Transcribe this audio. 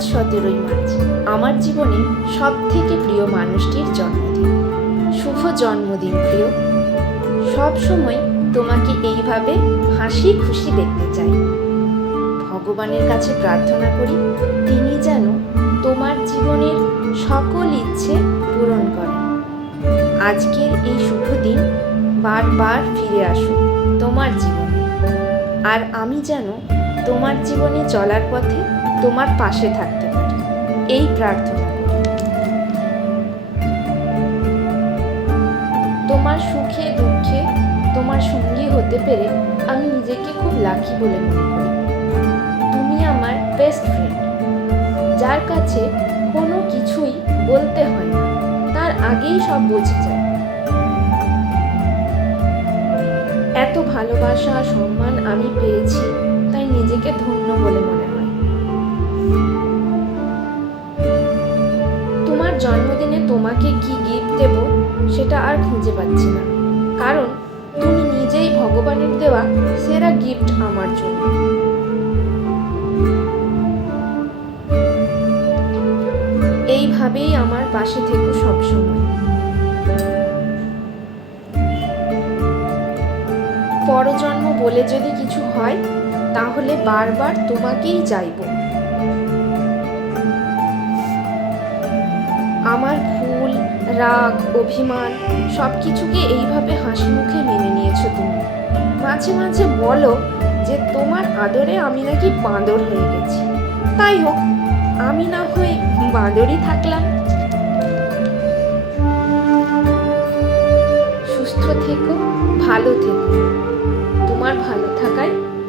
সতেরোই মার্চ। আমার জীবনে সব থেকে প্রিয় মানুষটির জন্মদিন। শুভ জন্মদিন, প্রিয়। সব সময় তোমাকে এইভাবে হাসি খুশি দেখতে চাই। ভগবানের কাছে প্রার্থনা করি, তিনি যেন তোমার জীবনের সকল ইচ্ছে পূরণ করেন। আজকের এই শুভ দিন বারবার ফিরে আসুক তোমার জীবনে। আর আমি যেন তোমার জীবনে চলার পথে তোমার পাশে থাকতে পারি। এই প্রার্থনা। তোমার সুখে, দুঃখে, তোমার সঙ্গী হতে পেরে আমি নিজেকে খুব লাকি বলে মনে করি। তুমি আমার বেস্ট ফ্রেন্ড যার কাছে কোনো কিছুই বলতে হয় না, তার আগেই সব বুঝে যায়। এত ভালোবাসা, সম্মান আমি পেয়েছি তাই নিজেকে ধন্য বলে মনে হয়। তোমার জন্মদিনে তোমাকে কি গিফট দেব সেটা আর খুঁজে পাচ্ছি না। কারণ তুমি নিজেই ভগবানের দেওয়া সেরা গিফট আমার জন্য। এইভাবেই আমার পাশে থেকো সবসময়। পরজন্ম বলে যদি কিছু হয় তাহলে বারবার তোমাকেই চাইব আমার ভুল, রাগ, অভিমান সব কিছুকে এইভাবে হাসি মুখে মেনে নিয়েছো তুমি। মাঝে মাঝে বলো যে তোমার আদরে আমি নাকি বাঁদর হয়ে গেছি। তাই হোক, আমি না হয়ে বাঁদরই থাকলাম। সুস্থ থেকো, ভালো থেকো। তোমার ভালো থাকাই আমার ভালো থাকা